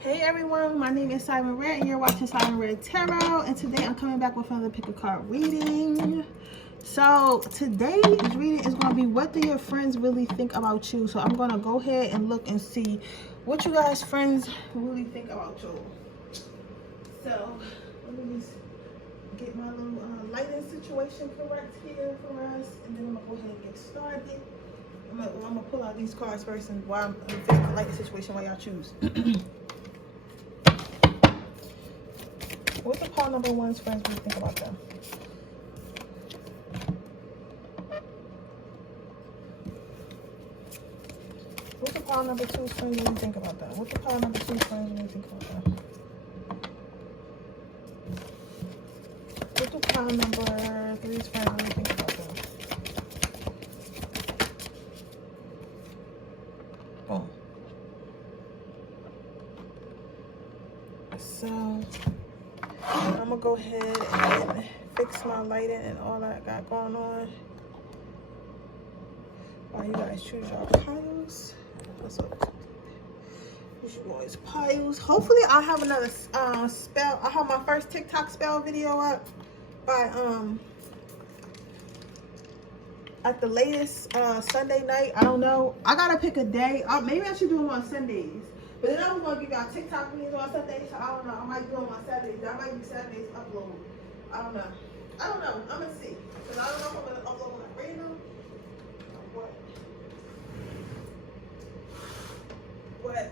Hey everyone, my name is Siren Redd and you're watching Siren Redd Tarot, and today I'm coming back with another pick a card reading. So today's reading is going to be, what do your friends really think about you? So I'm going to go ahead and look and see what you guys' friends really think about you. So let me just get my little lighting situation correct here for us, and then I'm going to go ahead and get started. I'm going to pull out these cards first, and while I'm fixing the lighting situation while y'all choose. What's the call number one's friends really think about them? What's the call number two's friends really think about them? What's the call number two's friends really think about them? What's the call number three's friends really think about them? Boom. So I'm gonna go ahead and fix my lighting and all that I got going on while you guys choose your piles. What's up? Choose your boys' piles. Hopefully I'll have another spell. I have my first TikTok spell video up by at the latest Sunday night. I don't know. I gotta pick a day. Maybe I should do them on Sundays. But then I was gonna give y'all TikTok videos on Sundays, so I don't know. I might do them on Saturdays. That might be Saturday's upload. I don't know. I'm gonna see. Because I don't know if I'm gonna upload like random or what.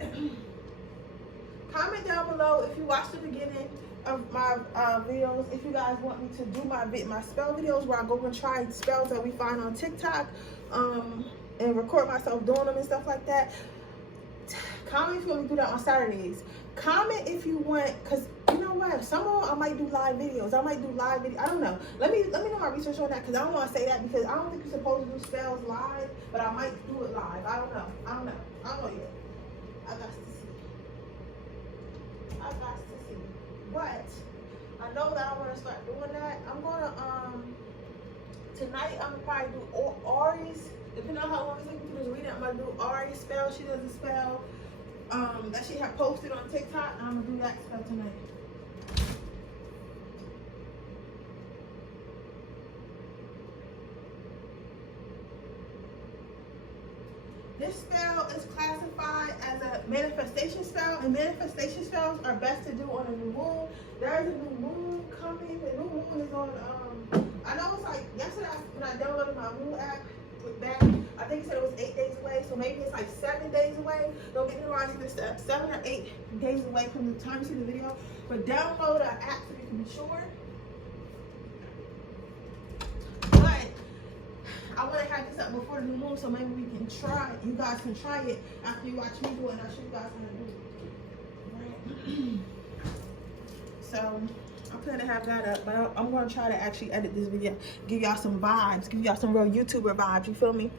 Comment down below if you watched the beginning of my videos, if you guys want me to do my spell videos where I go and try spells that we find on TikTok, and record myself doing them and stuff like that. Comment if you want me to do that on Saturdays. Comment if you want, because you know what, some of them I might do live videos. I don't know. Let me do my research on that, because I don't want to say that, because I don't think you're supposed to do spells live, but I might do it live. I don't know yet. I got to see. But I know that I want to start doing that. I'm gonna tonight I'm gonna probably do Ari's. Depending on how long it's taking to this reading, I'm gonna do Ari's spell. She does a spell that she had posted on TikTok, and I'm gonna do that spell tonight. This spell is classified as a manifestation spell, and manifestation spells are best to do on a new moon. There is a new moon coming. The new moon is on, I know it's like yesterday when I downloaded my moon app with that, I think it said it was 8 days away, so maybe it's like 7 days away. Don't get me wrong, it's 7 or 8 days away from the time you see the video. But download an app so you can be sure. But I want to have this up before the new moon, so maybe we can try. You guys can try it after you watch me do it, and I'll show you guys how to do it. Right. So I plan to have that up, but I'm going to try to actually edit this video, give y'all some vibes, give y'all some real YouTuber vibes. You feel me?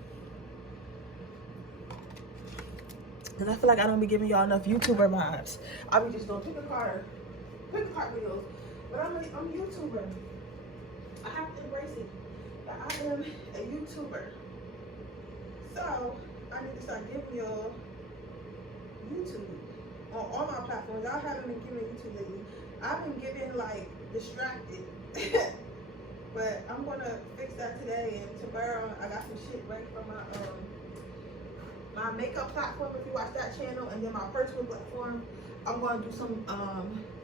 Because I feel like I don't be giving y'all enough YouTuber vibes. I'll be just doing pick a card videos. But I'm a YouTuber. I have to embrace it. I am a YouTuber. So I need to start giving y'all YouTube on all my platforms. I haven't been giving YouTube lately. I've been getting like distracted. But I'm gonna fix that today, and tomorrow I got some shit ready for my makeup platform, if you watch that channel, and then my personal platform. I'm gonna do some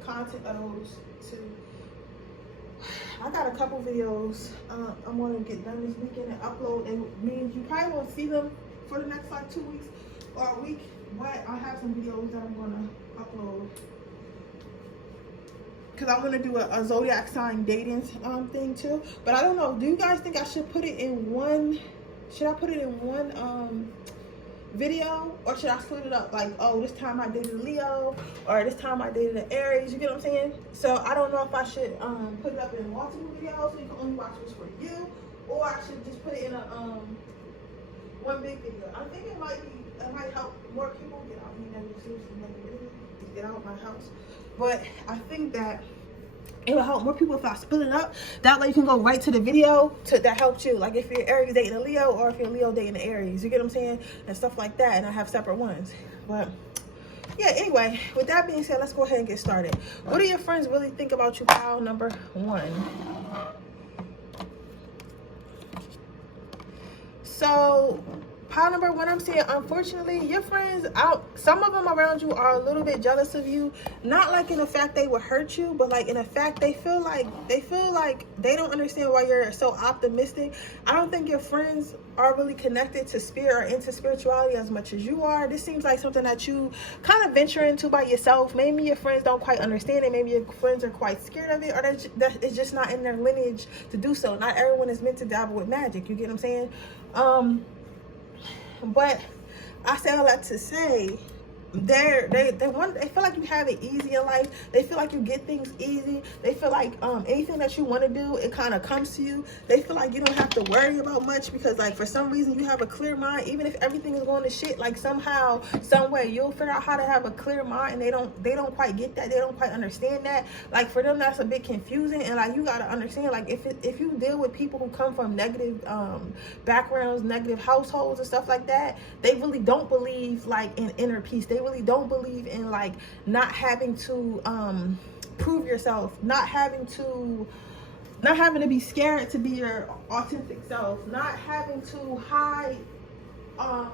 content of those too. I got a couple videos I'm gonna get done this weekend and upload, and means you probably won't see them for the next like 2 weeks or a week, but I have some videos that I'm gonna upload, because I'm gonna do a zodiac sign dating thing too. But I don't know, do you guys think I should put it in one, video, or should I split it up, like, oh, this time I dated a Leo, or this time I dated an Aries? You get what I'm saying? So I don't know if I should put it up in multiple videos so you can only watch what's for you, or I should just put it in a one big video. I think it might help more people get out here, get out of my house. But I think that it will help more people if I split it up. That way you can go right to the video that helps you. Like if you're Aries dating a Leo, or if you're Leo dating an Aries. You get what I'm saying? And stuff like that. And I have separate ones. But Yeah, anyway, with that being said, let's go ahead and get started. What do your friends really think about you, pile number 1? So, pile number 1, I'm saying, unfortunately, your friends, some of them around you are a little bit jealous of you. Not like in the fact they would hurt you, but like in the fact they feel like they don't understand why you're so optimistic. I don't think your friends are really connected to spirit or into spirituality as much as you are. This seems like something that you kind of venture into by yourself. Maybe your friends don't quite understand it. Maybe your friends are quite scared of it, or that it's just not in their lineage to do so. Not everyone is meant to dabble with magic. You get what I'm saying? But I say all that to say, they feel like you have it easy in life. They feel like you get things easy. They feel like anything that you want to do, it kind of comes to you. They feel like you don't have to worry about much because like for some reason you have a clear mind. Even if everything is going to shit, like somehow, some way you'll figure out how to have a clear mind, and they don't quite get that. They don't quite understand that. Like for them, that's a bit confusing. And like you gotta understand, like if you deal with people who come from negative backgrounds, negative households and stuff like that, they really don't believe like in inner peace. They really don't believe in like not having to prove yourself, not having to be scared to be your authentic self, not having to hide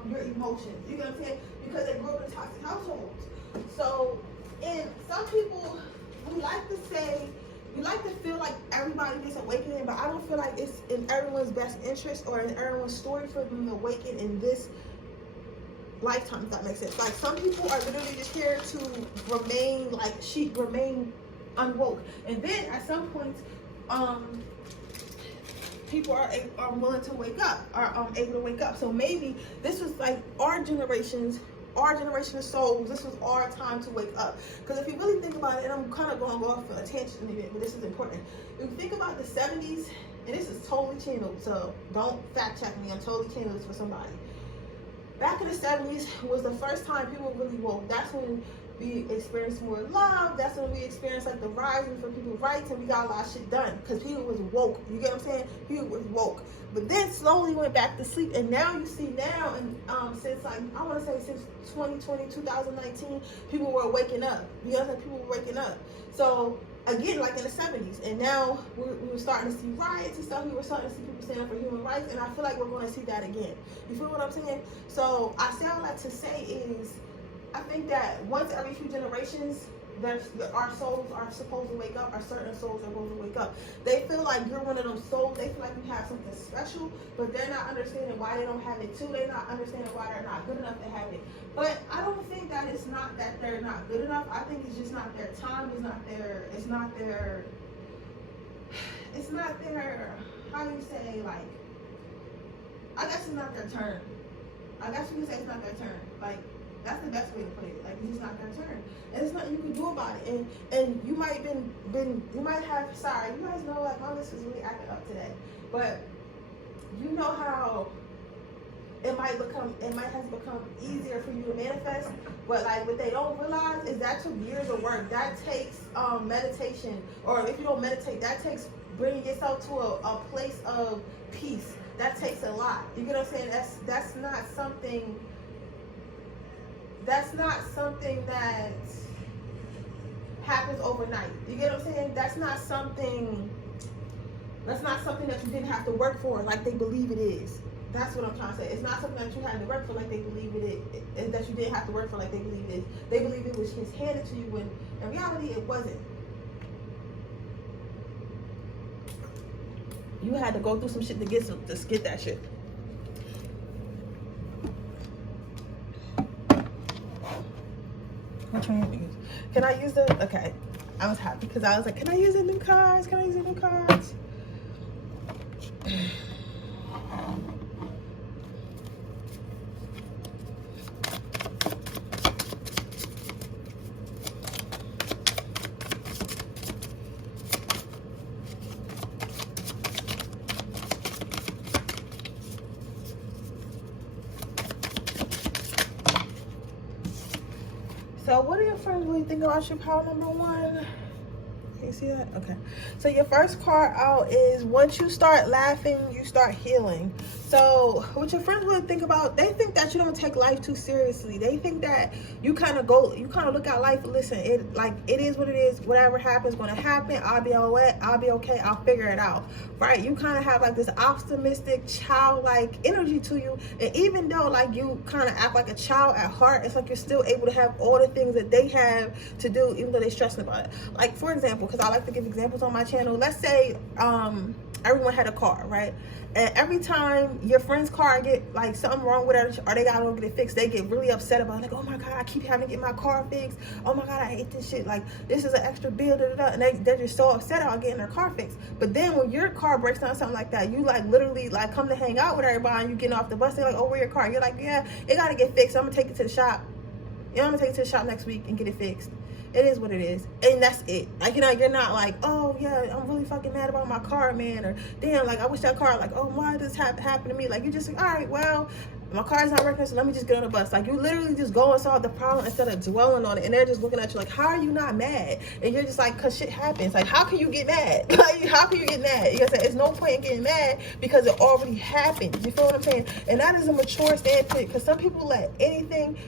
your emotions. You know what I'm saying? Because they grew up in toxic households. So, and some people, we like to feel like everybody gets awakening, but I don't feel like it's in everyone's best interest or in everyone's story for them to awaken in this lifetime, if that makes sense. Like some people are literally just here to remain unwoke, and then at some point people are willing to wake up, are able to wake up. So maybe this was like our generation of souls, this was our time to wake up. Because if you really think about it, and I'm kind of going to go off for a tangent a bit, but this is important. If you think about the 70s, and this is totally channeled, so don't fact check me, I'm totally channeled this for somebody. Back in the 70s was the first time people really woke. That's when we experienced more love. That's when we experienced like the rising for people's rights, and we got a lot of shit done because people was woke. You get what I'm saying? People was woke. But then slowly went back to sleep, and now you see now, and since like I want to say since 2020, 2019, people were waking up. You know, like people were waking up. So again, like in the 70s, and now we were starting to see riots and stuff. We were starting to see people stand up for human rights, and I feel like we're going to see that again. You feel what I'm saying? So I say all that to say is, I think that once every few generations, our souls are supposed to wake up, or certain souls are supposed to wake up. They feel like you're one of those souls. They feel like you have something special, but they're not understanding why they don't have it too. They're not understanding why they're not good enough to have it. But I don't think that it's not that they're not good enough. I think it's just not their time. It's not their, how do you say, like, I guess it's not their turn. I guess you can say it's not their turn. Like, that's the best way to put it. Like, it's just not their turn, and there's nothing you can do about it. And you might you might have. Sorry, you guys know like my list is really acting up today, but you know how it might have become easier for you to manifest. But like what they don't realize is that took years of work. That takes meditation, or if you don't meditate, that takes bringing yourself to a place of peace. That takes a lot. You get what I'm saying? That's not something that happens overnight. You get what I'm saying? That's not something that you didn't have to work for like they believe it is. That's what I'm trying to say. It's not something that you had to work for like they believe it is, and that you didn't have to work for like they believe it is. They believe it was just handed to you when in reality it wasn't. You had to go through some shit to get that shit. Which one can I use? Can I use the? Okay, I was happy because I was like, can I use the new cards? Can I use the new cards? So what do your friends really think about you, pile number 1? Can you see that? Okay. So your first card out is once you start laughing, you start healing. So what your friends really think about, they think that you don't take life too seriously. They think that you kind of look at life, listen, it is what it is. Whatever happens, going to happen. I'll be okay. I'll figure it out. Right? You kind of have like this optimistic, childlike energy to you. And even though like you kind of act like a child at heart, it's like you're still able to have all the things that they have to do, even though they're stressing about it. Like, for example, because I like to give examples on my channel. Let's say everyone had a car, right? And every time your friend's car get like something wrong with it, or they gotta go get it fixed, they get really upset about it. Like, oh my God, I keep having to get my car fixed. Oh my God, I hate this shit. Like, this is an extra bill, da, da, da. And they're just so upset about getting their car fixed. But then when your car breaks down, something like that, you like literally like come to hang out with everybody, and you getting off the bus, they're like, oh, where your car? You're like, yeah, it gotta get fixed. I'm gonna take it to the shop. You know, I'm gonna take it to the shop next week and get it fixed. It is what it is, and that's it. Like, you know, you're not like, oh yeah, I'm really fucking mad about my car, man, or damn, like I wish that car, like, oh, why did this happen to me? Like, you just like, all right, well, my car's not working, so let me just get on the bus. Like, you literally just go and solve the problem instead of dwelling on it, and they're just looking at you like, how are you not mad? And you're just like, cause shit happens. Like, how can you get mad? Like, how can you get mad? You know what I'm saying? It's no point in getting mad because it already happened. You feel what I'm saying? And that is a mature standpoint, because some people let anything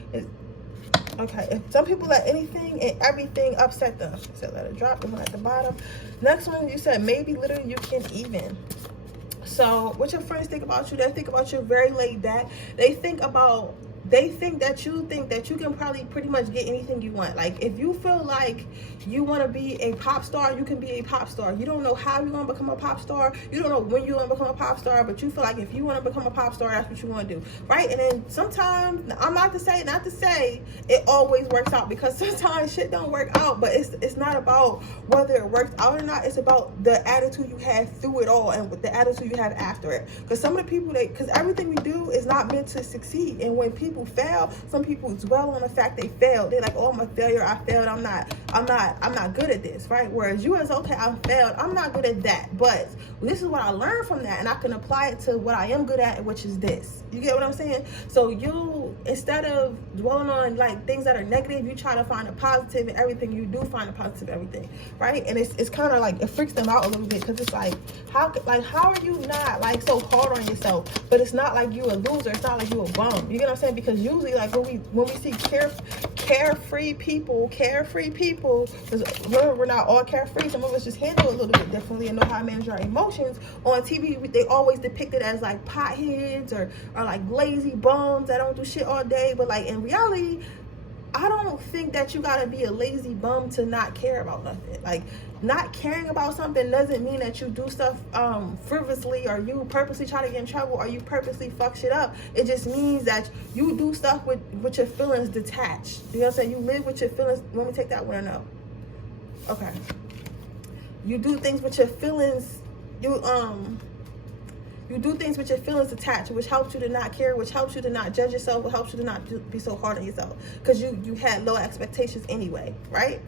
some people let anything and everything upset them. So let it drop, the one at the bottom. Next one, you said maybe literally you can even. So what your friends think about you, they think about you very laid back. They think that you can probably pretty much get anything you want. Like, if you feel like you want to be a pop star, you can be a pop star. You don't know how you're going to become a pop star. You don't know when you're going to become a pop star, but you feel like if you want to become a pop star, that's what you want to do, right? And then sometimes, I'm not to say it always works out, because sometimes shit don't work out, but it's not about whether it works out or not. It's about the attitude you have through it all and the attitude you have after it. Because some of the people, because everything we do is not meant to succeed. And when people fail, some people dwell on the fact they failed. They're like, oh, I'm a failure, I failed, I'm not good at this, right? Whereas you is, okay, I failed, I'm not good at that, but this is what I learned from that, and I can apply it to what I am good at, which is this. You get what I'm saying? So you, instead of dwelling on like things that are negative, you try to find a positive in everything you do, find a positive in everything, right? And it's kind of like, it freaks them out a little bit, because it's like, how are you not like so hard on yourself? But it's not like you a loser, it's not like you a bum. You get what I'm saying? Because usually, like, when we see carefree people, because remember, we're not all carefree. Some of us just handle it a little bit differently and know how to manage our emotions. On TV, they always depict it as like potheads or like lazy bums that don't do shit all day. But like in reality, I don't think that you gotta be a lazy bum to not care about nothing. Like, not caring about something doesn't mean that you do stuff frivolously, or you purposely try to get in trouble, or you purposely fuck shit up. It just means that you do stuff with your feelings detached. You know what I'm saying? You live with your feelings. Let me take that one or no? Okay. You do things with your feelings. You do things with your feelings attached, which helps you to not care, which helps you to not judge yourself, which helps you to not be so hard on yourself, because you had low expectations anyway, right?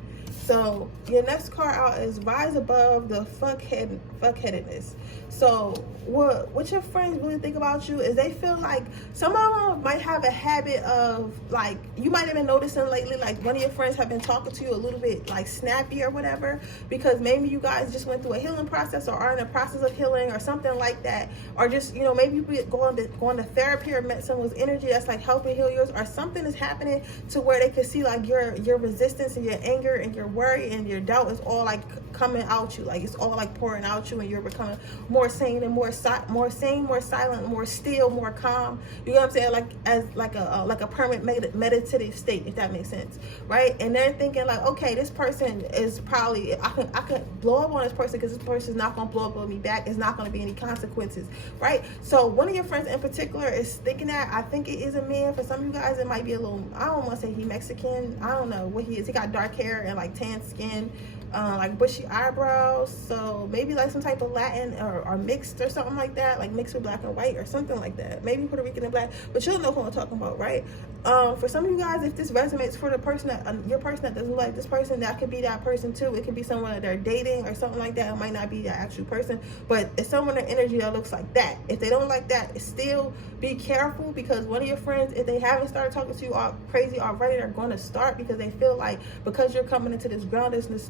So your next card out is rise above the fuckheadedness. So what your friends really think about you is they feel like some of them might have a habit of, like, you might have been noticing lately, like one of your friends have been talking to you a little bit like snappy or whatever, because maybe you guys just went through a healing process or are in the process of healing or something like that, or just, you know, maybe you going to therapy or met someone's energy that's like helping heal yours, or something is happening to where they can see like your resistance and your anger and your worry and your doubt is all like coming out you, like it's all like pouring out you, and you're becoming more sane and more sane, more silent, more still, more calm. You know what I'm saying? Like as like a permanent meditative state, if that makes sense, right? And they're thinking like, okay, this person is probably, I can blow up on this person because this person's not gonna blow up on me back. It's not gonna be any consequences, right? So one of your friends in particular is thinking that. I think it is a man. For some of you guys, it might be a little, I don't want to say he Mexican. I don't know what he is. He got dark hair and like tan skin. Like bushy eyebrows, so maybe like some type of Latin or mixed or something like that, like mixed with black and white or something like that, maybe Puerto Rican and black, but you'll know who I'm talking about, right? For some of you guys, if this resonates for the person that your person that doesn't like this person, that could be that person too. It could be someone that they're dating or something like that. It might not be that actual person, but it's someone in energy that looks like that. If they don't like that, still be careful, because one of your friends, if they haven't started talking to you all crazy already, they're going to start, because they feel like because you're coming into into this groundedness,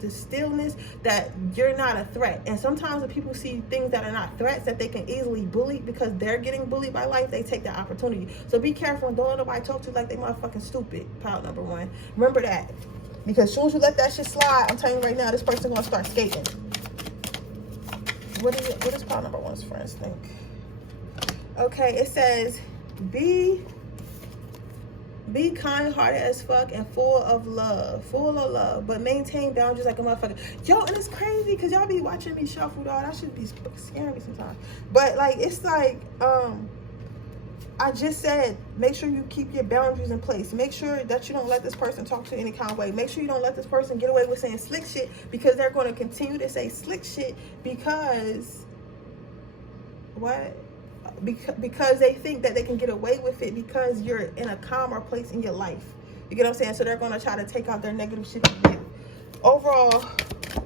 this stillness, that you're not a threat. And sometimes when people see things that are not threats that they can easily bully because they're getting bullied by life, they take that opportunity. So be careful and don't let nobody talk to you like they motherfucking stupid. Pile number one. Remember that. Because as soon as you let that shit slide, I'm telling you right now, this person gonna start skating. What does pile number one's friends think? Okay, it says be kind-hearted as fuck and full of love, but maintain boundaries like a motherfucker. Yo, and it's crazy because y'all be watching me shuffle, dog. That should be scaring me sometimes. But like, it's like, I just said, make sure you keep your boundaries in place. Make sure that you don't let this person talk to you any kind of way. Make sure you don't let this person get away with saying slick shit, because they're going to continue to say slick shit because what? Because they think that they can get away with it because you're in a calmer place in your life. You get what I'm saying? So they're going to try to take out their negative shit on you. Overall,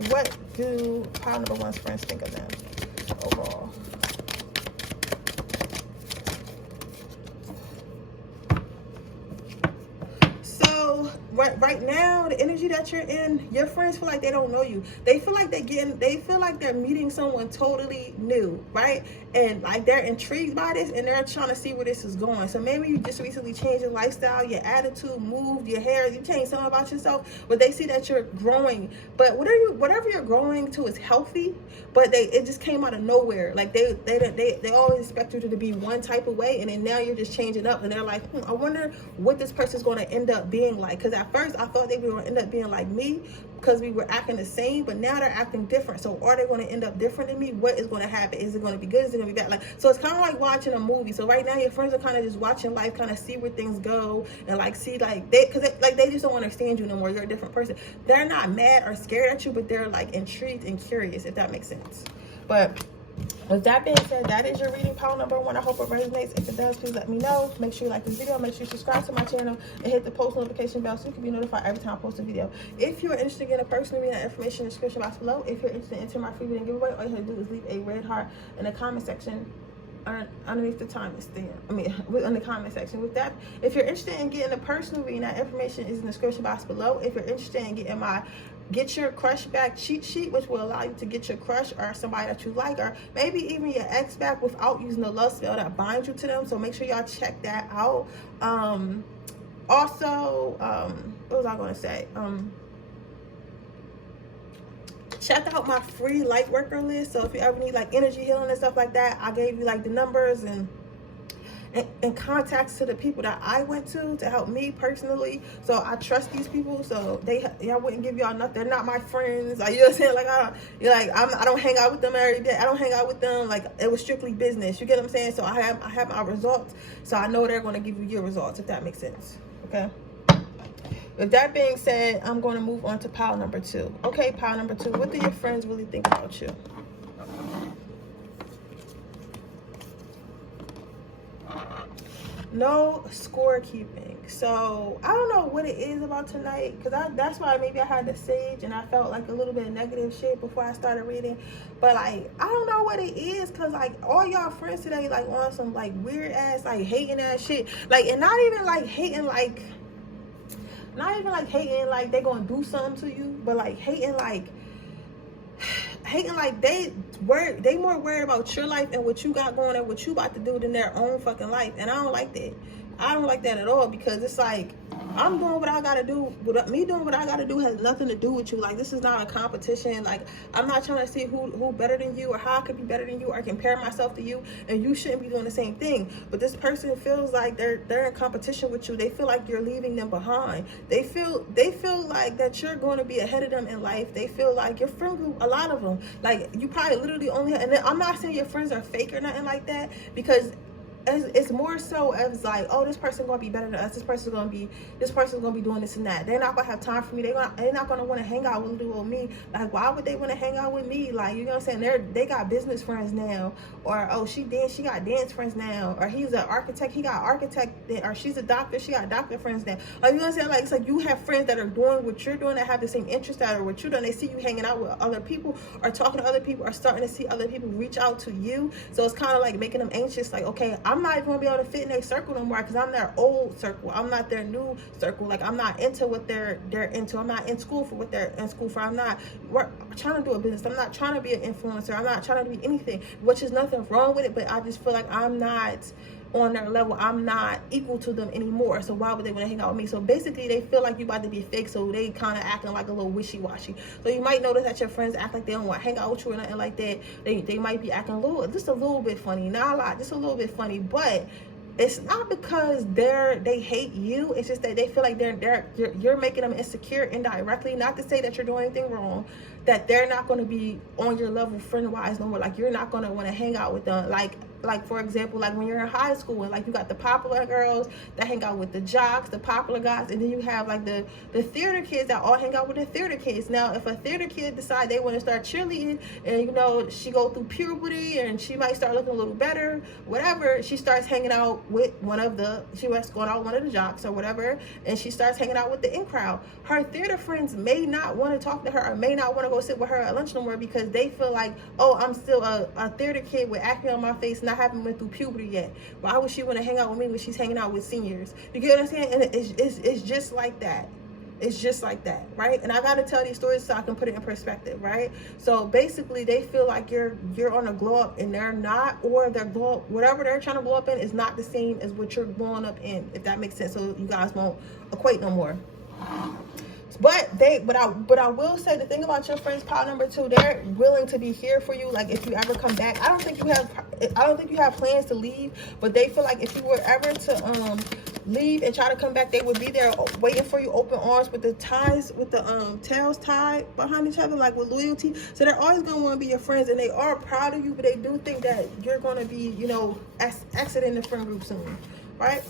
what do pile number one's friends think of them? Overall. So right now, the energy that you're in, your friends feel like they don't know you. They feel like they're meeting someone totally new, right? And like they're intrigued by this and they're trying to see where this is going. So maybe you just recently changed your lifestyle, your attitude, moved, your hair, you changed something about yourself, but they see that you're growing. But whatever you're growing to is healthy, but it just came out of nowhere. Like they always expect you to be one type of way, and then now you're just changing up, and they're like, I wonder what this person's going to end up being like. Because at first I thought they were going to end up being like me because we were acting the same, but now they're acting different. So are they going to end up different than me? What is going to happen? Is it going to be good? Is it going to be bad? Like, so it's kind of like watching a movie. So right now your friends are kind of just watching life, kind of see where things go, and like see like they just don't understand you no more. You're a different person. They're not mad or scared at you, but they're like intrigued and curious, if that makes sense. But with that being said, that is your reading, pile number one. I hope it resonates. If it does, please let me know. Make sure you like this video. Make sure you subscribe to my channel and hit the post notification bell so you can be notified every time I post a video. If you're interested in getting a personal reading, that information in the description box below. If you're interested in entering my free reading giveaway, all you have to do is leave a red heart in the comment section underneath the time it's there. In the comment section. With that, if you're interested in getting a personal reading, that information is in the description box below. If you're interested in getting my Get Your Crush Back cheat sheet, which will allow you to get your crush or somebody that you like, or maybe even your ex back without using the LoveSpell that binds you to them. So make sure y'all check that out. Also, what was I going to say? Check out my free light worker list. So if you ever need like energy healing and stuff like that, I gave you like the numbers and contacts to the people that I went to help me personally. So I trust these people. So I wouldn't give y'all nothing. They're not my friends. Like, you know what I'm saying? Like I don't hang out with them every day. I don't hang out with them. Like, it was strictly business. You get what I'm saying? So I have my results. So I know they're going to give you your results, if that makes sense. Okay. With that being said, I'm going to move on to pile number two. Okay, pile number two. What do your friends really think about you? No scorekeeping. So I don't know what it is about tonight, because that's why maybe I had the sage and I felt like a little bit of negative shit before I started reading. But like, I don't know what it is, because like all y'all friends today like on some like weird ass like hating ass shit, like, and not even like hating like they gonna do something to you, but like hating like they more worried about your life and what you got going and what you about to do than their own fucking life. And I don't like that. I don't like that at all, because it's like, I'm doing what I gotta do. But me doing what I gotta do has nothing to do with you. Like, this is not a competition. Like, I'm not trying to see who better than you or how I could be better than you or compare myself to you. And you shouldn't be doing the same thing. But this person feels like they're in competition with you. They feel like you're leaving them behind. They feel like that you're going to be ahead of them in life. They feel like your friend group, a lot of them, like you probably literally only. And I'm not saying your friends are fake or nothing like that, because it's more so as like, oh, this person's gonna be better than us. This person's gonna be doing this and that. They're not gonna have time for me. They're not gonna want to hang out with me. Like, why would they want to hang out with me? Like, you know what I'm saying? They got business friends now, or oh, she got dance friends now, or he's an architect, he got architect, or she's a doctor, she got doctor friends now. Like, you know what I'm saying? Like, it's like you have friends that are doing what you're doing, that have the same interest that are what you're doing. They see you hanging out with other people, or talking to other people, or starting to see other people reach out to you. So it's kind of like making them anxious. Like, okay, I'm not even gonna be able to fit in their circle no more, because I'm their old circle. I'm not their new circle. Like, I'm not into what they're into. I'm not in school for what they're in school for. I'm not trying to do a business. I'm not trying to be an influencer. I'm not trying to be anything, which is nothing wrong with it, but I just feel like I'm not on their level. I'm not equal to them anymore. So why would they want to hang out with me? So basically, they feel like you about to be fake, so they kind of acting like a little wishy-washy. So you might notice that your friends act like they don't want to hang out with you or nothing like that. They might be acting just a little bit funny, not a lot, just a little bit funny. But it's not because they hate you. It's just that they feel like you're making them insecure indirectly. Not to say that you're doing anything wrong, that they're not going to be on your level friend-wise no more. Like, you're not going to want to hang out with them. Like for example, like when you're in high school and like you got the popular girls that hang out with the jocks, the popular guys, and then you have like the theater kids that all hang out with the theater kids. Now, if a theater kid decide they want to start cheerleading, and you know, she go through puberty and she might start looking a little better, whatever, she starts hanging out with she was going out with one of the jocks or whatever, and she starts hanging out with the in crowd. Her theater friends may not want to talk to her or may not want to go sit with her at lunch no more, because they feel like, oh, I'm still a theater kid with acne on my face, I haven't went through puberty yet. Why would she want to hang out with me when she's hanging out with seniors? You get what I'm saying? And it's just like that. It's just like that, right? And I got to tell these stories so I can put it in perspective, right? So basically, they feel like you're on a glow up and they're not, or their glow up, whatever they're trying to blow up in is not the same as what you're blowing up in, if that makes sense. So you guys won't equate no more. But I will say, the thing about your friends pile number 2, they're willing to be here for you. Like, if you ever come back, I don't think you have plans to leave, but they feel like if you were ever to leave and try to come back, they would be there waiting for you, open arms, with the tails tied behind each other, like with loyalty. So they're always gonna want to be your friends, and they are proud of you, but they do think that you're gonna be, you know, exiting the friend group soon, right?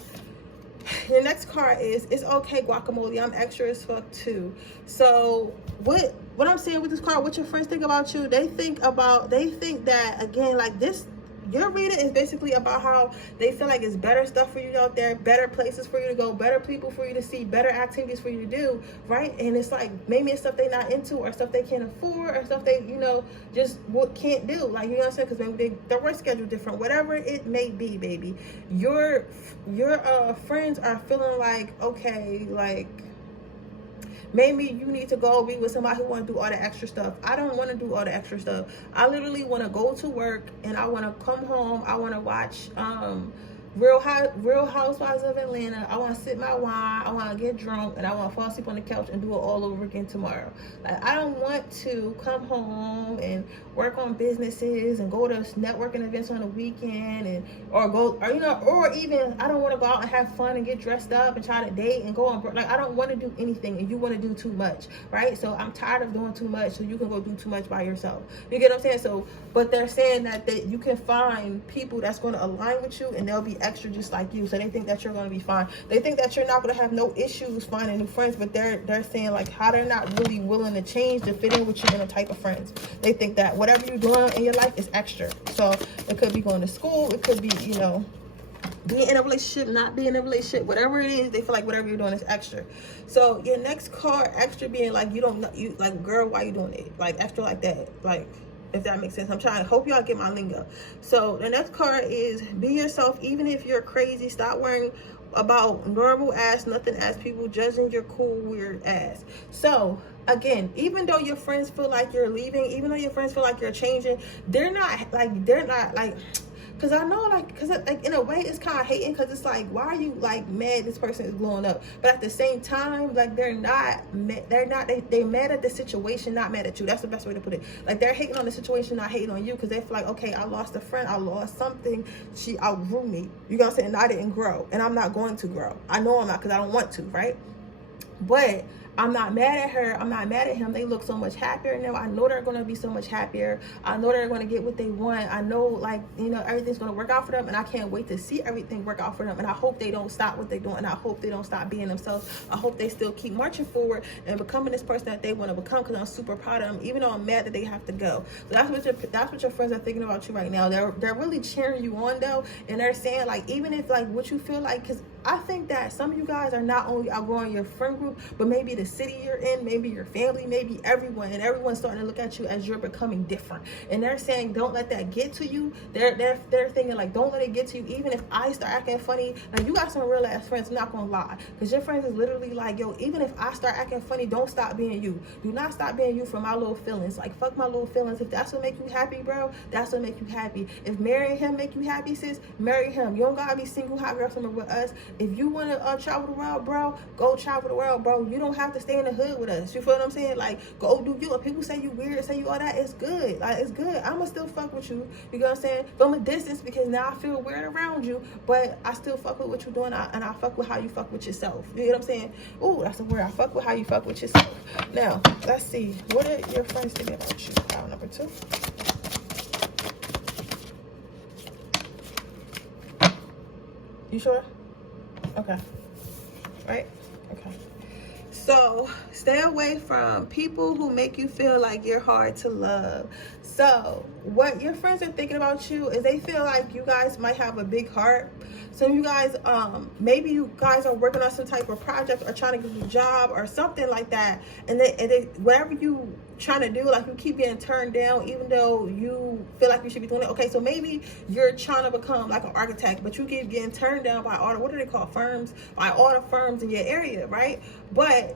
Your next card is, it's okay, guacamole, I'm extra as fuck too. So what I'm saying with this card, what your friends think about you, they think that, again, like this, your reading is basically about how they feel like it's better stuff for you out there, better places for you to go, better people for you to see, better activities for you to do, right? And it's like, maybe it's stuff they're not into, or stuff they can't afford, or stuff they, you know, just can't do. Like, you know what I'm saying? Because maybe their work schedule different, whatever it may be, baby. Your friends are feeling like, okay, like, maybe you need to go be with somebody who want to do all the extra stuff. I don't want to do all the extra stuff. I literally want to go to work and I want to come home. I want to watch Real Housewives of Atlanta. I want to sip my wine. I want to get drunk, and I want to fall asleep on the couch and do it all over again tomorrow. Like, I don't want to come home and work on businesses and go to networking events on the weekend, or even I don't want to go out and have fun and get dressed up and try to date and go on. Like, I don't want to do anything, and you want to do too much, right? So I'm tired of doing too much, so you can go do too much by yourself. You get what I'm saying? So, but they're saying that you can find people that's going to align with you, and they'll be extra just like you. So they think that you're going to be fine. They think that you're not going to have no issues finding new friends, but they're saying like how they're not really willing to change to fit in with you in a type of friends. They think that whatever you're doing in your life is extra. So it could be going to school, it could be, you know, being in a relationship, not being in a relationship, whatever it is, they feel like whatever you're doing is extra. So your next card, extra being like, you don't know, you like, girl, why you doing it? Like, extra like that, like, if that makes sense. I'm trying to hope y'all get my lingo. So the next card is, be yourself even if you're crazy. Stop worrying about normal ass, nothing ass people judging your cool weird ass. So again, even though your friends feel like you're leaving, even though your friends feel like you're changing, they're not like because I know, like, because like in a way it's kind of hating, because it's like, why are you like mad this person is blowing up? But at the same time, like, they mad at the situation, not mad at you. That's the best way to put it. Like, they're hating on the situation, not hating on you, because they feel like, okay, I lost a friend, I lost something, she outgrew me, you know what I'm saying, and I didn't grow, and I'm not going to grow. I know I'm not, because I don't want to, right? But I'm not mad at her. I'm not mad at him. They look so much happier now. I know they're going to be so much happier. I know they're going to get what they want. I know, like, you know, everything's going to work out for them. And I can't wait to see everything work out for them. And I hope they don't stop what they're doing. And I hope they don't stop being themselves. I hope they still keep marching forward and becoming this person that they want to become, because I'm super proud of them, even though I'm mad that they have to go. So that's what your friends are thinking about you right now. They're really cheering you on, though. And they're saying, like, even if, like, what you feel like, because I think that some of you guys are not only outgrowing your friend group, but maybe the city you're in, maybe your family, maybe everyone, and everyone's starting to look at you as you're becoming different. And they're saying, don't let that get to you. They're thinking like, don't let it get to you. Even if I start acting funny, now you got some real ass friends, I'm not gonna lie, because your friends is literally like, yo, even if I start acting funny, don't stop being you. Do not stop being you for my little feelings. Like, fuck my little feelings. If that's what make you happy, bro, that's what make you happy. If marrying him make you happy, sis, marry him. You don't gotta be single, hot girl summer with us. If you want to travel the world, bro, go travel the world, bro. You don't have to stay in the hood with us. You feel what I'm saying? Like, go do you. If people say you weird, say you all that, it's good. Like, it's good. I'ma still fuck with you. You know what I'm saying? From a distance, because now I feel weird around you, but I still fuck with what you're doing, and I fuck with how you fuck with yourself. You know what I'm saying? Ooh, that's the word. I fuck with how you fuck with yourself. Now, let's see. What are your friends thinking about you? Pile number 2. You sure? Okay. Right? Okay. So stay away from people who make you feel like you're hard to love. So what your friends are thinking about you is they feel like you guys might have a big heart. Some of you guys, maybe you guys are working on some type of project or trying to get a job or something like that. And they whatever you trying to do, like, you keep getting turned down even though you feel like you should be doing it. Okay, so maybe you're trying to become like an architect, but you keep getting turned down by all the, what do they call, firms, by all the firms in your area, right? But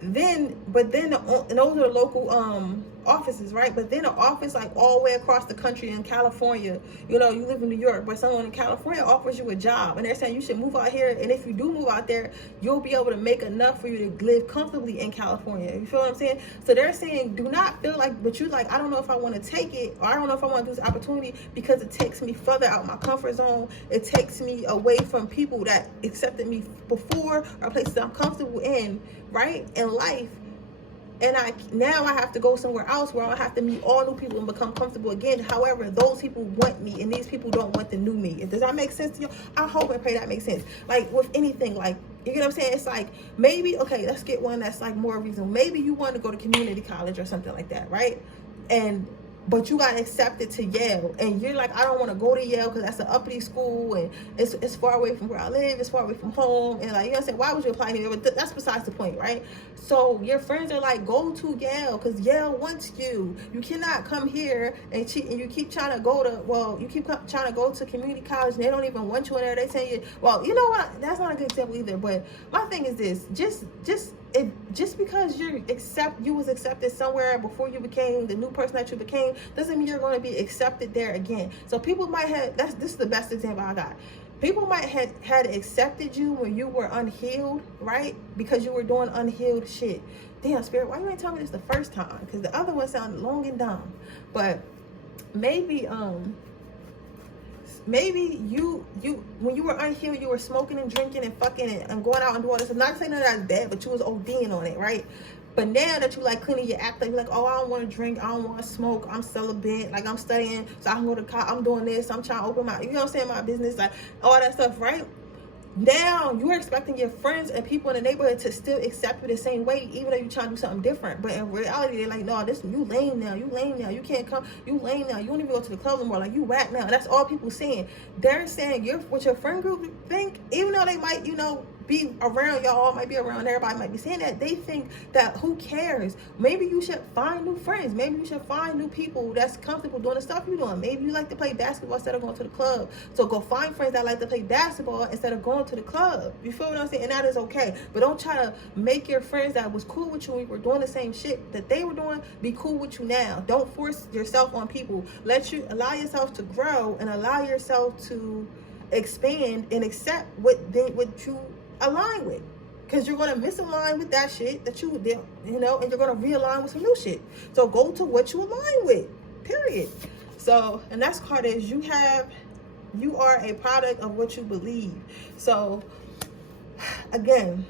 then and those are the local offices, right? But then an office like all the way across the country in California, you know, you live in New York, but someone in California offers you a job and they're saying you should move out here, and if you do move out there, you'll be able to make enough for you to live comfortably in California. You feel what I'm saying? So they're saying, do not feel like, but you like, I don't know if I want to take it, or I don't know if I want to do this opportunity because it takes me further out my comfort zone. It takes me away from people that accepted me before, or places that I'm comfortable in, right, in life. And now I have to go somewhere else where I have to meet all new people and become comfortable again. However, those people want me, and these people don't want the new me. Does that make sense to you? I hope and pray that makes sense. Like with anything, like, you know what I'm saying? It's like, maybe, okay, let's get one that's like more reasonable. Maybe you want to go to community college or something like that, right? But you got accepted to Yale, and you're like, I don't want to go to Yale because that's an uppity school, and it's far away from where I live, it's far away from home, and like, you know what I'm saying, why would you apply here? But that's besides the point, right? So your friends are like, go to Yale because Yale wants you. You cannot come here and cheat, and you keep trying to go to, well, you keep trying to go to community college, and they don't even want you in there. They tell you, well, you know what? That's not a good example either. But my thing is this: just because you was accepted somewhere before you became the new person that you became, doesn't mean you're going to be accepted there again. So people might have, this is the best example I got. People might have had accepted you when you were unhealed, right? Because you were doing unhealed shit. Damn, Spirit, why you ain't tell me this the first time? Because the other one sounded long and dumb. But maybe you when you were unhealed, you were smoking and drinking and fucking and going out and doing all this. I'm not saying that that's bad, but you was ODing on it, right? But now that you like cleaning your act, like, you're like, oh, I don't want to drink, I don't want to smoke, I'm celibate, like I'm studying, so I can go to college, I'm doing this, I'm trying to open my, you know what I'm saying, my business, like all that stuff, right? Now you're expecting your friends and people in the neighborhood to still accept you the same way, even though you're trying to do something different. But in reality, they're like, no, this, you lame now, you can't come, you lame now, you don't even go to the club anymore, like you whack now. That's all people saying. They're saying what your friend group think, even though they might, you know, be around, y'all might be around, everybody might be saying that, they think that who cares? Maybe you should find new friends. Maybe you should find new people that's comfortable doing the stuff you're doing. Maybe you like to play basketball instead of going to the club. So go find friends that like to play basketball instead of going to the club. You feel what I'm saying? And that is okay. But don't try to make your friends that was cool with you when you were doing the same shit that they were doing be cool with you now. Don't force yourself on people. Allow yourself to grow and allow yourself to expand and accept what you align with, because you're going to misalign with that shit that you did, you know, and you're going to realign with some new shit. So go to what you align with, period. So, and that's card is you are a product of what you believe. So again,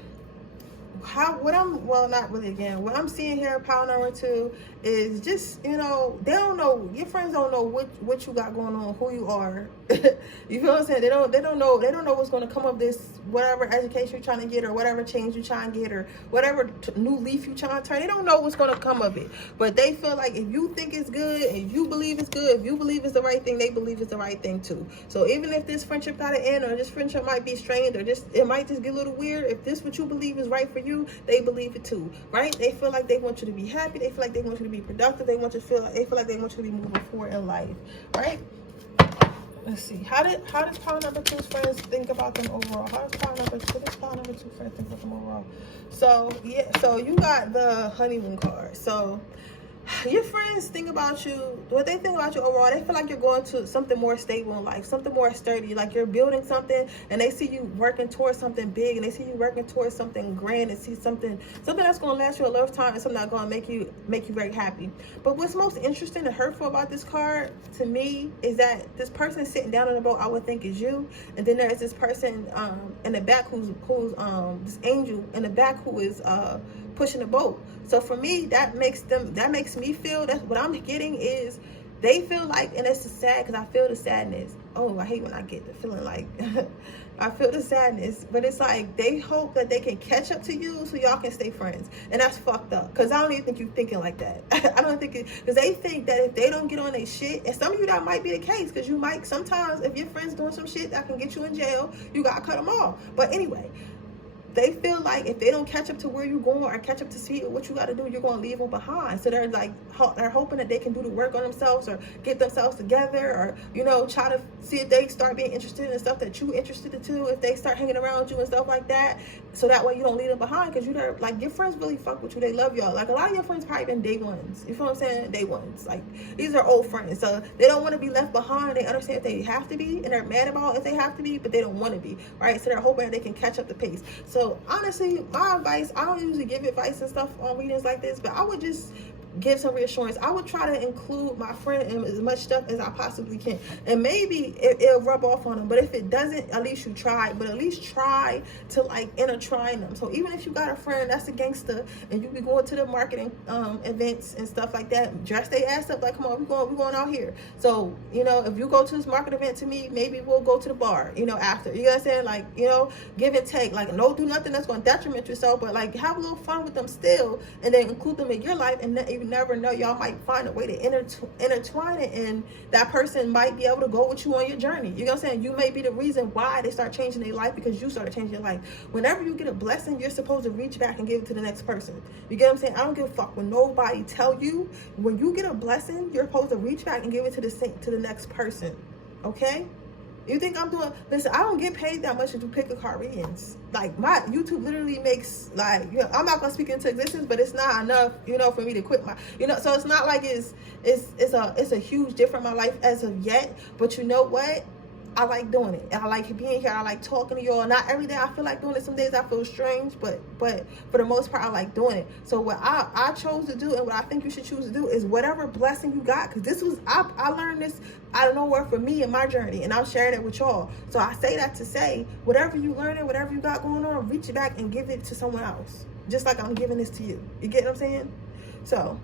well, not really again. What I'm seeing here, pile number 2, is just, you know, they don't know, your friends don't know what you got going on, who you are. You feel what I'm saying? They don't know what's going to come of this, whatever education you're trying to get, or whatever change you're trying to get, or whatever new leaf you're trying to turn. They don't know what's going to come of it. But they feel like if you think it's good, and you believe it's good, if you believe it's the right thing, they believe it's the right thing too. So even if this friendship got to end, or this friendship might be strained, or just it might just get a little weird, if this what you believe is right for you, they believe it too, right? They feel like they want you to be happy. They feel like they want you to be productive. They feel like they want you to be moving forward in life, right? Let's see. How does pile number 2's friends think about them overall? How does pile number 2 friends think about them overall? So yeah, so you got the honeymoon card. So your friends think about you, what they think about you overall, they feel like you're going to something more stable in life, something more sturdy, like you're building something, and they see you working towards something big, and they see you working towards something grand, and see something that's going to last you a lifetime, and something that's going to make you very happy. But what's most interesting and hurtful about this card to me is that this person sitting down in the boat, I would think is you, and then there's this person in the back who's this angel in the back who is pushing the boat. So for me, that makes me feel, that's what I'm getting is they feel like, and it's sad because I feel the sadness. Oh, I hate when I get the feeling like I feel the sadness, but it's like they hope that they can catch up to you so y'all can stay friends, and that's fucked up because I don't even think you're thinking like that. I don't think it, because they think that if they don't get on their shit, and some of you that might be the case, because you might sometimes, if your friend's doing some shit that can get you in jail, you gotta cut them off. But anyway, they feel like if they don't catch up to where you're going, or catch up to see what you got to do, you're going to leave them behind. So they're like, they're hoping that they can do the work on themselves, or get themselves together, or, you know, try to see if they start being interested in stuff that you're interested in too, if they start hanging around you and stuff like that. So that way you don't leave them behind, because you're like, your friends really fuck with you. They love y'all. Like a lot of your friends probably been day ones. You feel what I'm saying? Day ones. Like these are old friends. So they don't want to be left behind. They understand if they have to be, and they're mad about if they have to be, but they don't want to be, right? So they're hoping that they can catch up the pace. So honestly, my advice, I don't usually give advice and stuff on readings like this, but I would just give some reassurance. I would try to include my friend in as much stuff as I possibly can, and maybe it'll rub off on them. But if it doesn't, at least you try. But at least try to like intertwine them. So even if you got a friend that's a gangster, and you be going to the marketing events and stuff like that, dress their ass up like, come on, we going out here. So you know, if you go to this market event to me, maybe we'll go to the bar, you know, after. You know what I'm saying? Like, you know, give and take. Like, no, do nothing that's going to detriment yourself, but like have a little fun with them still, and then include them in your life. And you never know, y'all might find a way to intertwine it, and that person might be able to go with you on your journey. You know what I'm saying? You may be the reason why they start changing their life, because you started changing your life. Whenever you get a blessing, you're supposed to reach back and give it to the next person. You get what I'm saying? I don't give a fuck when nobody tell you. When you get a blessing, you're supposed to reach back and give it to the next person. Okay? You think I'm doing, listen, I don't get paid that much to do pick a card readings. Like my YouTube literally makes, like, you know, I'm not gonna speak into existence, but it's not enough, you know, for me to quit my, you know, so it's not like it's a huge difference in my life as of yet. But you know what? I like doing it, and I like being here. I like talking to y'all. Not every day I feel like doing it. Some days I feel strange, but for the most part I like doing it. So what I chose to do, and what I think you should choose to do, is whatever blessing you got, because this was, I learned this out of nowhere for me in my journey, and I'm sharing it with y'all. So I say that to say, whatever you learning, whatever you got going on, reach it back and give it to someone else, just like I'm giving this to you. You get what I'm saying? So,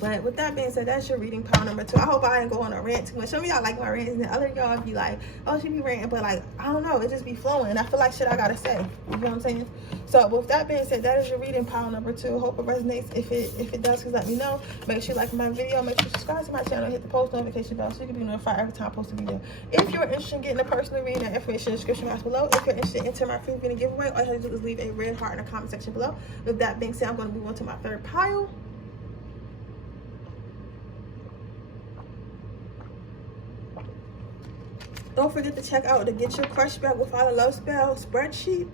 but with that being said, that's your reading pile number 2. I hope I didn't go on a rant too much. Some of y'all like my rants, and other y'all be like, oh, she be ranting, but like, I don't know, it just be flowing, and I feel like shit I gotta say. You know what I'm saying? So with that being said, that is your reading pile number 2. Hope it resonates. If it does, please let me know. Make sure you like my video, make sure you subscribe to my channel, hit the post notification bell so you can be notified every time I post a video. If you're interested in getting a personal reading, that information in the description box below. If you're interested in entering my free reading giveaway, all you have to do is leave a red heart in the comment section below. With that being said, I'm going to move on to my third pile. Don't forget to check out the Get Your Crush Back with All the LoveSpell spreadsheet,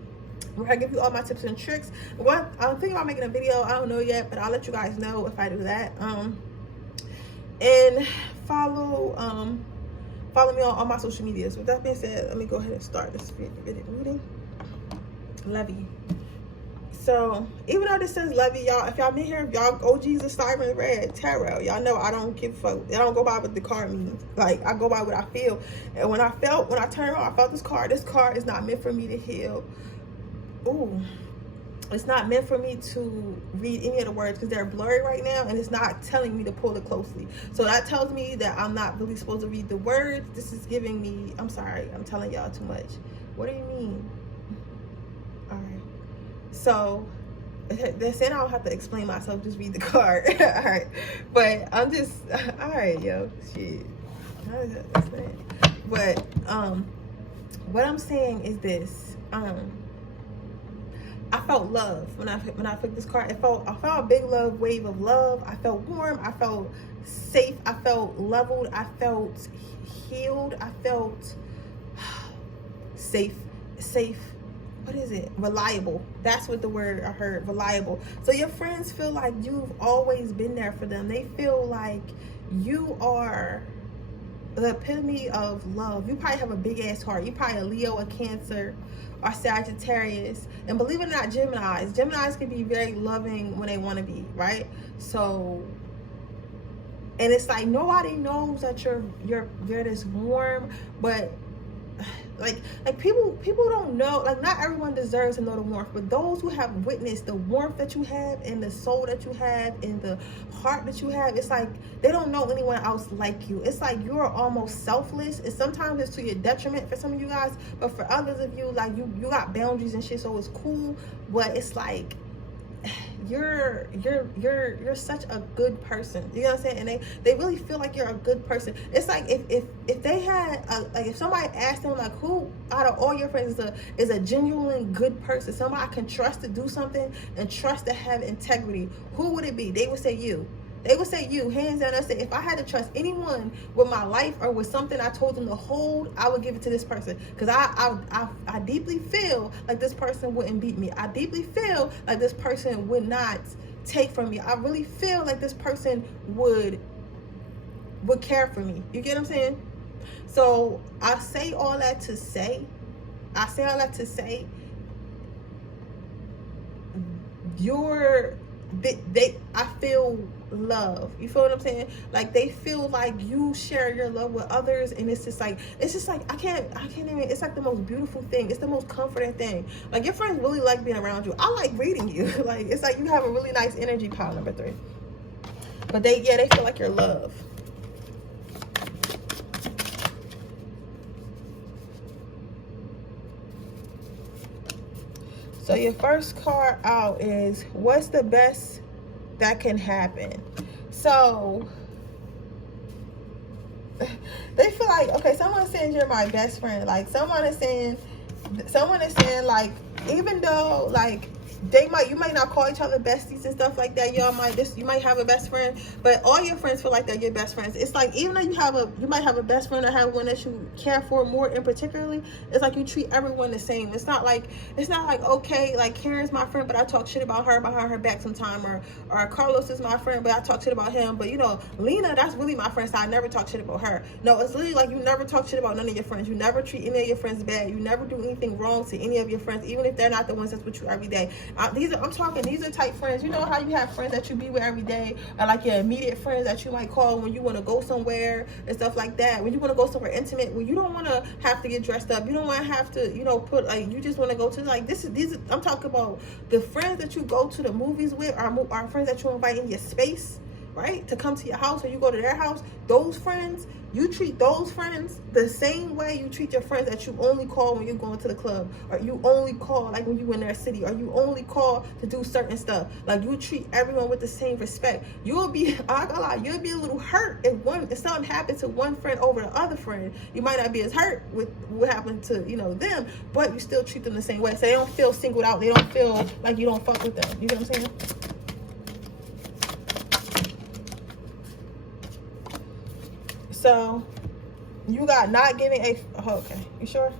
where I give you all my tips and tricks. What I'm thinking about making a video, I don't know yet, but I'll let you guys know if I do that. And follow me on all my social medias. With that being said, let me go ahead and start this reading. Love you. So even though this says love you, y'all, if y'all been here, if y'all OGs of Siren Redd tarot, y'all know I don't give a fuck. I don't go by what the card means. Like, I go by what I feel. And when I turned around, I felt this card. This card is not meant for me to heal. Ooh. It's not meant for me to read any of the words because they're blurry right now, and it's not telling me to pull it closely. So that tells me that I'm not really supposed to read the words. This is giving me, I'm sorry, I'm telling y'all too much. What do you mean? All right. So they're saying I don't have to explain myself, just read the card. All right. But I'm just, all right, yo, shit. How does that explain? But what I'm saying is this. I felt love when I picked this card. I felt a big love wave of love. I felt warm. I felt safe. I felt leveled. I felt healed. I felt safe. What is it? Reliable. That's what the word I heard. Reliable. So your friends feel like you've always been there for them. They feel like you are the epitome of love. You probably have a big ass heart. You probably a Leo, a Cancer, or Sagittarius. And believe it or not, Geminis can be very loving when they want to be, right? So, and it's like nobody knows that you're this warm, but like people don't know, like not everyone deserves to know the warmth, but those who have witnessed the warmth that you have and the soul that you have and the heart that you have, it's like they don't know anyone else like you. It's like you're almost selfless, and sometimes it's to your detriment for some of you guys, but for others of you, like you got boundaries and shit, so it's cool. But it's like you're such a good person, you know what I'm saying? And they really feel like you're a good person. It's like if they had like if somebody asked them like, who out of all your friends is a genuine good person, somebody I can trust to do something and trust to have integrity, who would it be? They would say you. They would say you, hands down. I say, if I had to trust anyone with my life or with something I told them to hold, I would give it to this person. Because I deeply feel like this person wouldn't beat me. I deeply feel like this person would not take from me. I really feel like this person would care for me. You get what I'm saying? So I say all that to say, I feel love. You feel what I'm saying? Like they feel like you share your love with others, and it's just like I can't even, it's like the most beautiful thing. It's the most comforting thing. Like your friends really like being around you. I like reading you. Like it's like you have a really nice energy, pile number 3. But they feel like you're love. So your first card out is, what's the best that can happen? So they feel like, okay, someone's saying you're my best friend. Like someone is saying like, even though like you might not call each other besties and stuff like that, you might have a best friend, but all your friends feel like they're your best friends. It's like, even though you might have a best friend or have one that you care for more in particularly, it's like you treat everyone the same. It's not like okay, like Karen's my friend, but I talk shit about her behind her back sometime, or Carlos is my friend, but I talk shit about him. But you know, Lena, that's really my friend, so I never talk shit about her. No, it's literally like you never talk shit about none of your friends. You never treat any of your friends bad. You never do anything wrong to any of your friends, even if they're not the ones that's with you every day. These are type friends. You know how you have friends that you be with every day, or like your immediate friends that you might call when you want to go somewhere and stuff like that. When you want to go somewhere intimate, when you don't want to have to get dressed up, you don't want to have to, you know, put like, you just want to go to like I'm talking about the friends that you go to the movies with, are friends that you invite in your space, right? To come to your house, or you go to their house. Those friends, you treat those friends the same way you treat your friends that you only call when you're going to the club, or you only call like when you in their city, or you only call to do certain stuff. Like you treat everyone with the same respect. You'll be, I'm not gonna lie, you'll be a little hurt if something happens to one friend over the other friend. You might not be as hurt with what happened to, you know, them, but you still treat them the same way. So they don't feel singled out. They don't feel like you don't fuck with them. You know what I'm saying? So you got not giving a, oh, okay, you sure?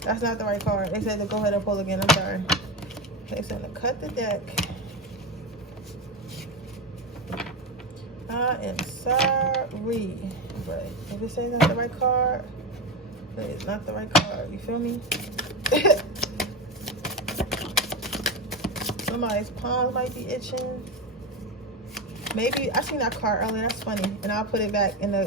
That's not the right card. They said to go ahead and pull again. I'm sorry. They said to cut the deck. I am sorry, but if it says not the right card, it's not the right card. You feel me? Somebody's palms might be itching. Maybe I seen that card earlier. That's funny, and I'll put it back in the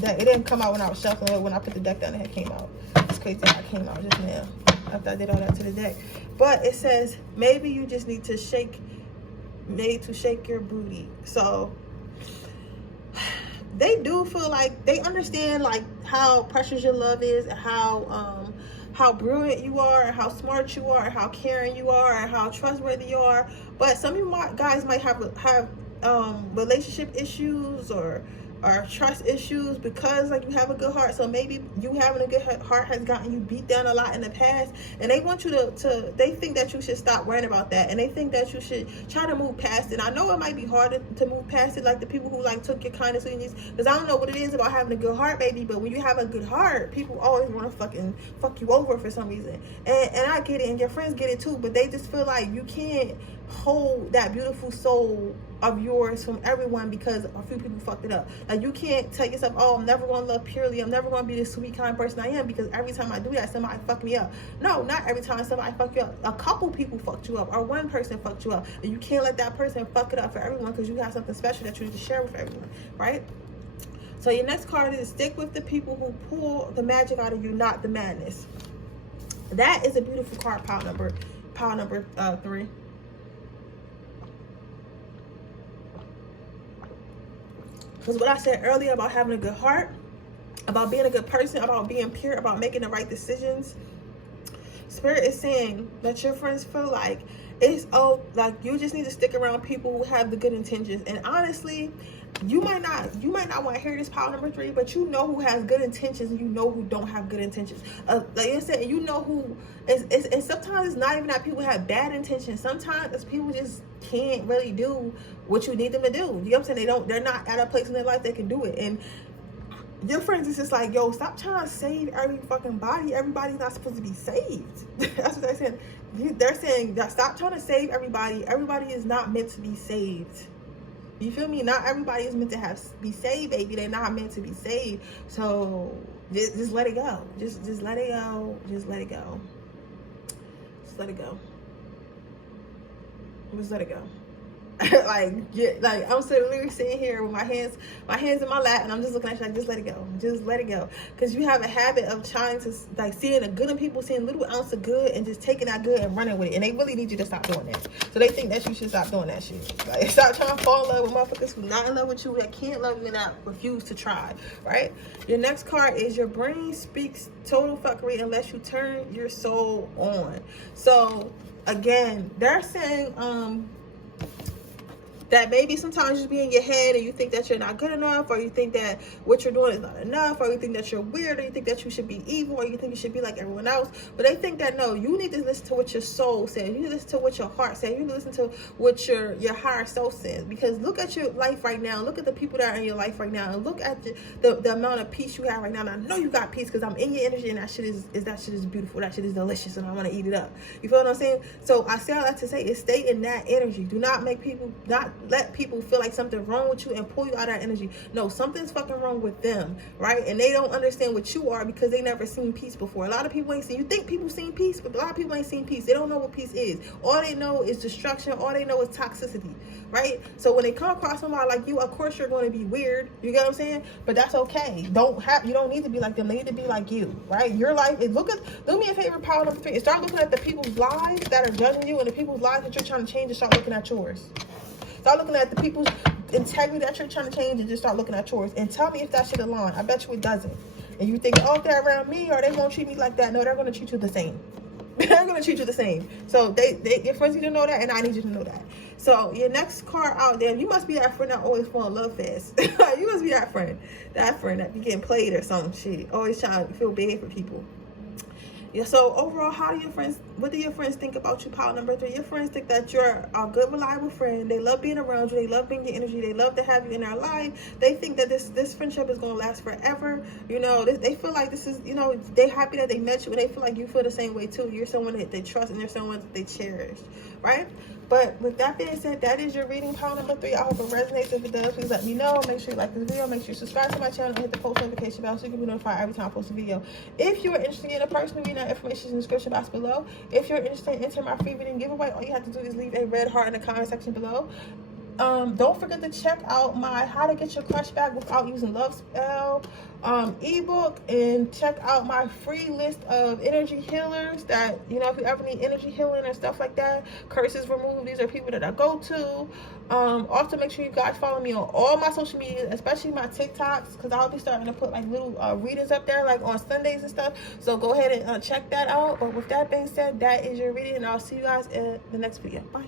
deck. It didn't come out when I was shuffling it. When I put the deck down, it came out. It's crazy that it came out just now after I did all that to the deck. But it says maybe you just need to shake your booty. So they do feel like they understand like how precious your love is, and how brilliant you are, and how smart you are, and how caring you are, and how trustworthy you are. But some of you guys might have relationship issues or trust issues because like you have a good heart. So maybe you having a good heart has gotten you beat down a lot in the past, and they want you to they think that you should stop worrying about that, and they think that you should try to move past it. I know it might be harder to move past it, like the people who like took your kindness because I don't know what it is about having a good heart, baby, but when you have a good heart, people always want to fucking fuck you over for some reason. And I get it, and your friends get it too, but they just feel like you can't hold that beautiful soul of yours from everyone because a few people fucked it up. Like you can't tell yourself, oh, I'm never going to love purely, I'm never going to be this sweet kind person I am because every time I do that somebody fucked me up. No, not every time somebody fucked you up. A couple people fucked you up, or one person fucked you up, and you can't let that person fuck it up for everyone because you have something special that you need to share with everyone, right? So your next card is stick with the people who pull the magic out of you, not the madness. That is a beautiful card, pile number 3. Because what I said earlier about having a good heart, about being a good person, about being pure, about making the right decisions, Spirit is saying that your friends feel like like you just need to stick around people who have the good intentions. And honestly, you might not want to hear this, pile number 3, but you know who has good intentions and you know who don't have good intentions. Like I said, you know who is, and sometimes it's not even that people have bad intentions. Sometimes it's people just can't really do what you need them to do. You know what I'm saying? They're not at a place in their life they can do it. And your friends is just like, yo, stop trying to save every fucking body. Everybody's not supposed to be saved. That's what they're saying. They're saying that stop trying to save everybody. Everybody is not meant to be saved. You feel me? Not everybody is meant to be saved, baby. They're not meant to be saved. So just let it go. Just let it go. Just let it go. Just let it go. Just let it go. like I'm literally sitting here with my hands in my lap, and I'm just looking at you like, just let it go, just let it go. Because you have a habit of trying to like seeing the good in people, seeing a little ounce of good and just taking that good and running with it. And they really need you to stop doing that. So they think that you should stop doing that shit. Like stop trying to fall in love with motherfuckers who not in love with you, that can't love you and that refuse to try. Right? Your next card is your brain speaks total fuckery unless you turn your soul on. So again, they're saying that maybe sometimes you just be in your head and you think that you're not good enough, or you think that what you're doing is not enough, or you think that you're weird, or you think that you should be evil, or you think you should be like everyone else. But they think that no, you need to listen to what your soul says. You need to listen to what your heart says. You need to listen to what your higher self says. Because look at your life right now. Look at the people that are in your life right now, and look at the amount of peace you have right now. And I know you got peace because I'm in your energy, and that shit is beautiful. That shit is delicious, and I want to eat it up. You feel what I'm saying? So I say all that to say is stay in that energy. Do not let people feel like something's wrong with you and pull you out of that energy. No, something's fucking wrong with them, right? And they don't understand what you are because they never seen peace before. A lot of people ain't seen, you think people seen peace, but a lot of people ain't seen peace. They don't know what peace is. All they know is destruction. All they know is toxicity, right? So when they come across somebody like you, of course you're going to be weird. You get what I'm saying? But that's okay. You don't need to be like them. They need to be like you, right? Your life is, do me a favor, power number 3, start looking at the people's lives that are judging you and the people's lives that you're trying to change, and start looking at yours. Start looking at the people's integrity that you're trying to change, and just start looking at yours. And tell me if that shit align. I bet you it doesn't. And you think, oh, if they're around me, or they won't treat me like that. No, they're going to treat you the same. They're going to treat you the same. So your friends need to know that, and I need you to know that. So your next card out there, you must be that friend that always fall in love fast. You must be that friend that be getting played or some shit. Always trying to feel bad for people. Yeah, so overall, what do your friends think about you, pile number 3? Your friends think that you're a good, reliable friend. They love being around you. They love being your energy. They love to have you in their life. They think that this friendship is going to last forever. You know, they feel like this is, you know, they're happy that they met you, and they feel like you feel the same way too. You're someone that they trust, and you're someone that they cherish, right? But with that being said, that is your reading, pile number 3. I hope it resonates. If it does, please let me know. Make sure you like this video. Make sure you subscribe to my channel and hit the post notification bell so you can be notified every time I post a video. If you are interested in a personal reading, that information is in the description box below. If you're interested in entering my free reading giveaway, all you have to do is leave a red heart in the comment section below. Don't forget to check out my How to Get Your Crush Back Without Using LoveSpell ebook, and check out my free list of energy healers that, you know, if you ever need energy healing and stuff like that, curses removed, these are people that I go to. Also make sure you guys follow me on all my social media, especially my TikToks, because I'll be starting to put like little readings up there like on Sundays and stuff, so go ahead and check that out. But with that being said, that is your reading, and I'll see you guys in the next video. Bye.